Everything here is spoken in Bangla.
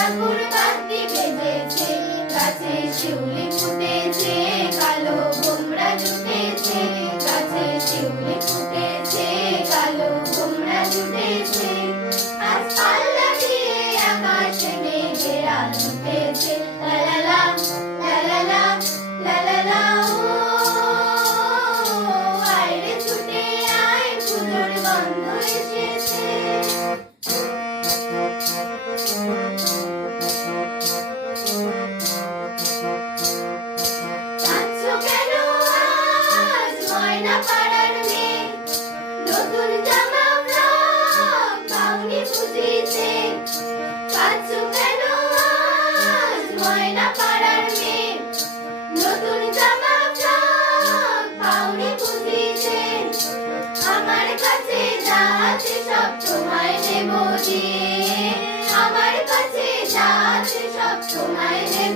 ঠাকুর বাতি বেজেছে, গাছে শিউলি ফুটেছে, কালো ভোমরা জুটেছে, গাছে শিউলি ফুটেছে, কালো ভোমরা জুটেছে। আজ পাল্লা দিয়ে আকাশে মেঘের আলো উঠেছে, লা লা লা, লা লা লা, লা লা লা। ও আয় রে ছুটে আয়, পুজোর গন্ধ এসেছে। কাঁদছো কেন আজ ময়না পাড়ার মেয়ে, নতুন জামা ফ্রক পাওনি বুঝিতে। কাঁদছো কেন আজ ময়না পাড়ার মেয়ে, নতুন জামা ফ্রক পাওনি বুঝিতে। আমার কাছে যা আছে সব তোমায় দেব দিয়ে, আমার কাছে যা আছে সব তোমায় দেব